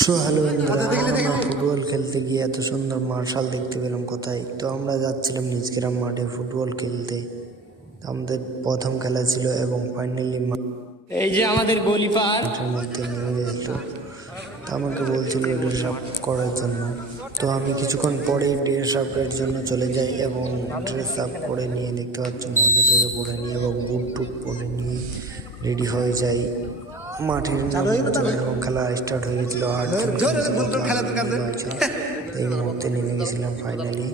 So hello বন্ধুরা, আমরা football খেলতে গিয়ে এত সুন্দর মার্শাল দেখতে পেলাম কোথায়। তো আমরা যাচ্ছিলাম নিজগ্রাম মাঠে ফুটবল খেলতে। আমাদের প্রথম খেলা ছিল এবং ফাইনালি এই যে আমাদের গোলকিপার মাঠের মধ্যে নেমে গেছিল। তো আমাকে বলছিল ড্রেস আপ করার জন্য। তো আমি কিছুক্ষণ পরেই ড্রেস আপের জন্য চলে যাই এবং ড্রেস আপ করে নিয়ে দেখতে পাচ্ছি মজা টজা পরে নিয়ে এবং বুট টুট পরে নিয়ে রেডি হয়ে যাই মাঠের এবং খেলা স্টার্ট হয়ে গেছিল। আর এই মুহূর্তে নেমে গেছিলাম ফাইনালি।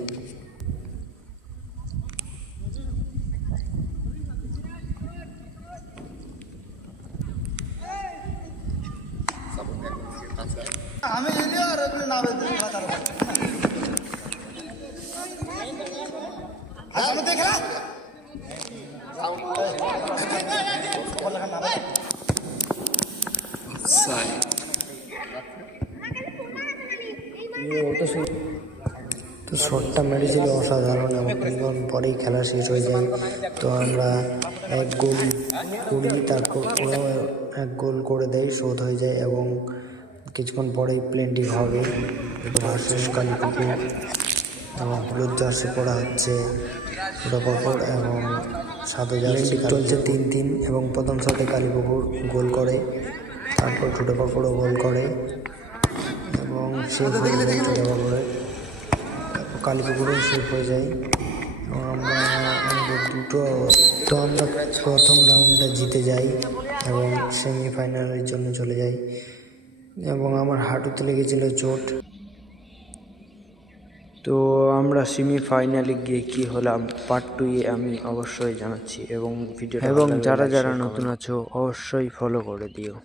আমি জুনিয়র না খেলা তো শটটা মেরেছিল অসাধারণ এবং কিছুক্ষণ পরেই খেলা শেষ হয়ে যায়। তো আমরা এক গোল করি, তারপর ওরাও এক গোল করে দেয়, শোধ হয়ে যায় এবং কিছুক্ষণ পরেই প্লেনটি হবে ভার্সেস কালীপুকুর এবং হলুদ জার্সি পড়া হচ্ছে ছোটো পকর এবং সাদা জার্সি চলছে 3-3 এবং প্রথম শটে কালীপুকুর গোল করে, তারপর ছোটো পকরও গোল করে এবং শেষ হয়ে যায় ছোটো পকরে, কালীপুকুরও শেষ হয়ে যায় এবং আমরা আমাদের তো আমরা প্রথম রাউন্ডে জিতে যাই এবং সেমিফাইনালের জন্য চলে যাই এবং আমার হাঁটুতে লেগেছিল চোট। তো আমরা সেমিফাইনালে গিয়ে কি হলাম পার্ট 2 এ আমি অবশ্যই জানাচ্ছি এবং ভিডিওটা এবং যারা নতুন আছো অবশ্যই ফলো করে দিও।